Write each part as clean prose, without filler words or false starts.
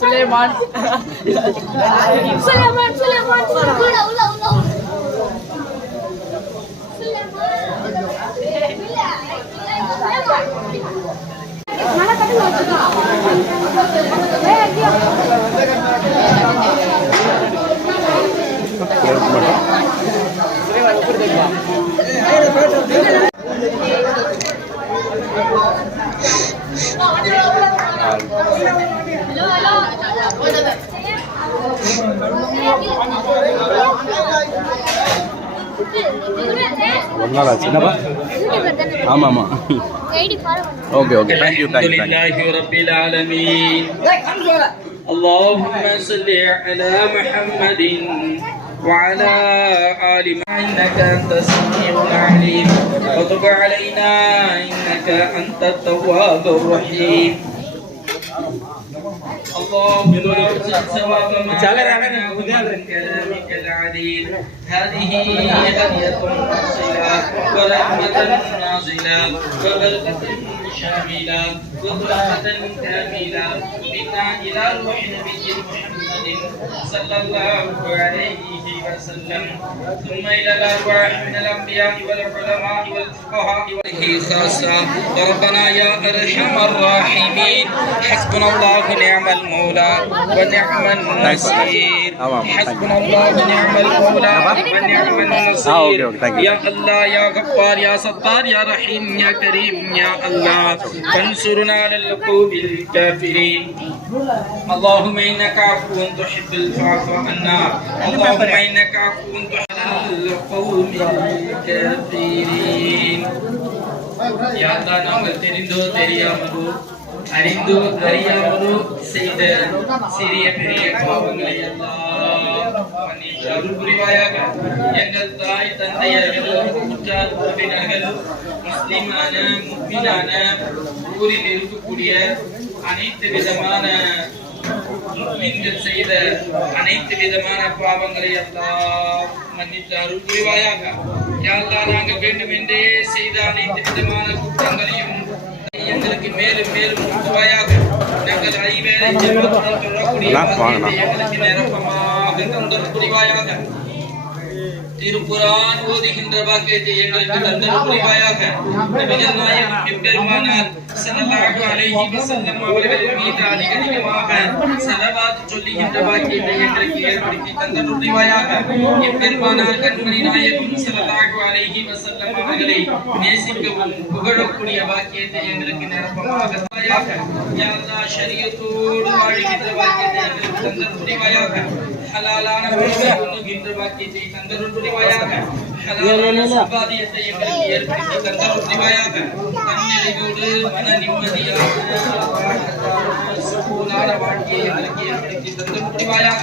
Sulaiman. என்னப்பா ஆமாம் ஆமாம் ஓகே ஓகே தேங்க்யூ அல்ஹம்துலில்லாஹி ரப்பில் ஆலமீன் اللهم صل على محمد وعلى آل إنك أنت السميع العليم وتب علينا إنك أنت التواب الرحيم اللهم ارزق ثواب ما قرانا ومن كلامك العديد هذه هدية مرسلة ورحمة نازلة وبركة شاملة وتحفة كاملة منا إلى روح نبي محمد صلى الله عليه وسلم ثم إلى الأرواح من الأنبياء والعلماء والفقهاء وله خاصة ربنا يا أرحم الراحمين حسبنا الله نعم المولى ونعم النصير حسبنا الله نعم المولى ونعم النصير يا الله يا غفار يا ستار يا رحيم يا كريم يا الله فانصرنا على القوم الكافرين اللهم إنك عفو تحب العفو عنا اللهم إنك عفو تحب القوم الكافرين يا الله நாங்கள் தெரிந்தோ தெரியாமலோ அறிந்தோ அறியாமலோ செய்த சிறிய பெரிய பாவங்களை எல்லாம் மன்னித்து அருள் புரிவாயாக. எங்கள் தாய் தந்தையர்கள் உற்றார் உறவினர்கள் முஸ்லிமான முஃமினான ஊரில் இருக்கக்கூடிய அனைத்து விதமான முஃமின்கள் செய்த அனைத்து விதமான பாவங்களை எல்லாம் மன்னித்து அருள் புரிவாயாக. யா அல்லாஹ் நாங்கள் வேண்டுமென்றே செய்த அனைத்து விதமான குற்றங்களையும் எங்களுக்கு மேலும் மேலும் உண்டுவாயாக. நாங்கள் ஐவேளை ஜெபத்துடன் தொழக்கூடிய பாக்கியத்தை எங்களுக்கு நிரப்பமாக தந்தருள் புரிவாயாக. திருக்குர்ஆன் ஓதுகின்ற பாக்கியத்தை எங்களுக்கு தந்தருள் புரிவாயாக. நபிகள் நாயகம் பெருமானார் ஸல்லல்லாஹு அலைஹி வஸல்லம் அவர்களின் மீது அதிகமாக ஸலவாத் சொல்லுகின்ற பாக்கியத்தை எங்களுக்கு ஏற்படுத்தி தந்தருள் புரிவாயாக. பெருமானார் கண்மணி நாயகம் ஸல்லல்லாஹு அலைஹி வஸல்லம் அவர்களை நேசிக்கவும் புகழக்கூடிய பாக்கியத்தை எங்களுக்கு நிரப்பமாக தருவாயாக. யா அல்லாஹ் ஷரியத்தோடு வாழ்கின்ற பாக்கியத்தை எங்களுக்கு தந்தருள் புரிவாயாக. ஹலாலான உணவை உண்ணுகின்ற பாக்கியத்தை தந்தருள் புரிவாயாக. ஹலாலான சம்பாத்தியத்தை எங்களுக்கு ஏற்படுத்தி தந்தருள் புரிவாயாக. தன்னிறைவோடு மன நிம்மதியான சுகூனான வாழ்க்கையை எங்களுக்கு ஏற்படுத்தி தந்தருள் புரிவாயாக.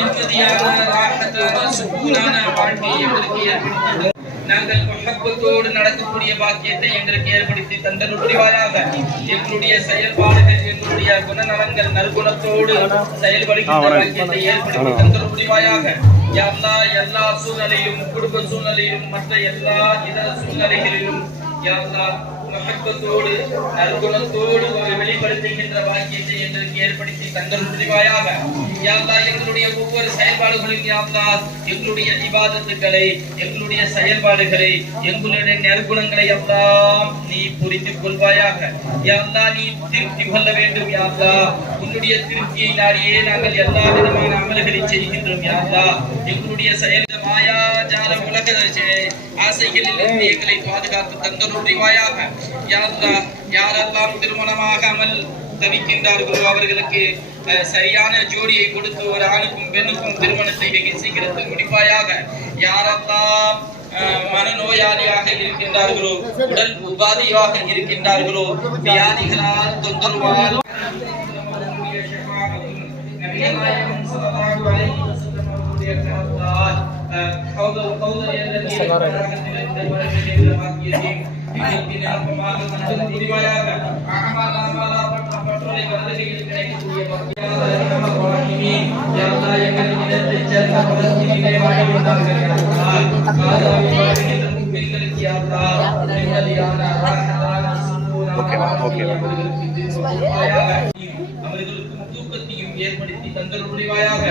நிம்மதியான ராஹத்தான சுகூனான வாழ்க்கையை எங்களுக்கு ஏற்படுத்தி நாங்கள் முஹப்பத்தோடு நடக்கக்கூடிய பாக்கியத்தை எங்களுக்கு ஏற்படுத்தி தந்தருள் புரிவாயாக. எங்களுடைய செயல்பாடுகள் எங்களுடைய குணநலங்கள் நற்குணத்தோடு செயல்படுகின்ற பாக்கியத்தை ஏற்படுத்தி தந்தருள் புரிவாயாக. யா அல்லாஹ் எல்லா சூழ்நிலையிலும் குடும்ப சூழ்நிலையிலும் மற்ற எல்லா இதர சூழ்நிலைகளிலும் யா அல்லாஹ் முஹப்பத்தோடு நற்குணத்தோடு வெளிப்படுத்துகின்ற பாக்கியத்தை எங்களுக்கு ஏற்படுத்தி தந்தருள் புரிவாயாக. யா அல்லாஹ் எங்களுடைய ஒவ்வொரு செயல்பாடுகளையும் யா அல்லாஹ் எங்களுடைய இபாதத்துக்களை எங்களுடைய செயல்பாடுகளை எங்களுடைய நற்குணங்களை எல்லாம் நீ புரிந்து கொள்வாயாக. யா அல்லாஹ் நீ திருப்தி கொள்ள வேண்டும். யா அல்லாஹ் உன்னுடைய திருப்தியை நாடியே நாங்கள் எல்லா விதமான அமல்களை செய்கின்றோம். யா அல்லாஹ் எங்களுடைய செயல் மாயா ஜால உலக ஆசைகளில் இருந்து எங்களை பாதுகாத்து தந்தருள் புரிவாயாக. யா அல்லாஹ் யாரெல்லாம் திருமணமாகாமல் தவிக்கின்றார்களோ அவர்களுக்கு சரியான ஜோடியை கொடுத்து ஒரு ஆணுக்கும் பெண்ணுக்கும் திருமணத்தை வெகு சீக்கிரத்தில் முடிப்பாயாக. யாரெல்லாம் மனநோயாளியாக இருக்கின்றார்களோ உடல் உபாதையாக இருக்கின்றார்களோ வியாதிகளால் தொந்தரவால் ஓகேவா ஓகேவா. அவர்களுக்கும் தூக்கத்தையும் ஏற்படுத்தி தந்தல் புரிவாயாக.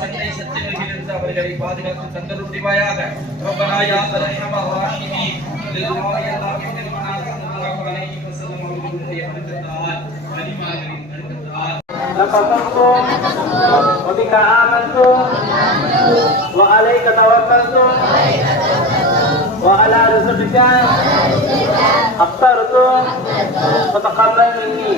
சண்டை சச்சரவுகளிலிருந்து அவர்களை பாதுகாத்து தந்தல் புரிவாயாக. ரப்பனா யா அர்ஹமர் ராஹிமீன் லில்லாஹி ஸல்லல்லாஹு அலைஹி வஸல்லம் அவர்களுடைய பரக்கத்தால் கலிமாவின் பரக்கத்தால் وبك آمنت وعليك توكلت وعلى رزقك أفطرت فتقبل مني.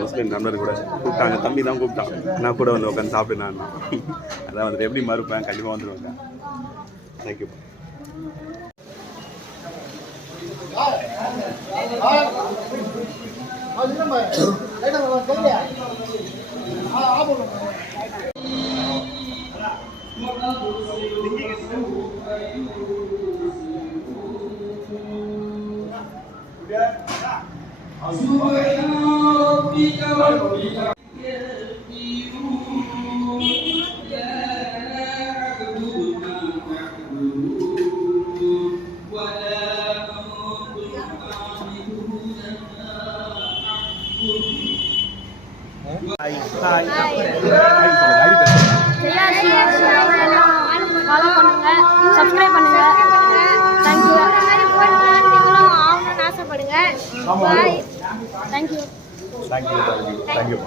முஸ்லீம் நண்பர் கூட கூப்பிட்டாங்க, தம்பி தான் கூப்பிட்டான், நான் கூட வந்து உட்காந்து சாப்பிட்டு நான் அதான் வந்துட்டு எப்படி மறுப்பேன், கண்டிப்பாக வந்துடுவாங்க. தேங்க்யூ. ஃபாலோ பண்ணுங்க, சப்ஸ்கிரைப் பண்ணுங்க. தேங்க்யூ. ஆகணும்னு ஆசைப்படுங்க. பாய். தேங்க்யூ. தேங்க்யூ.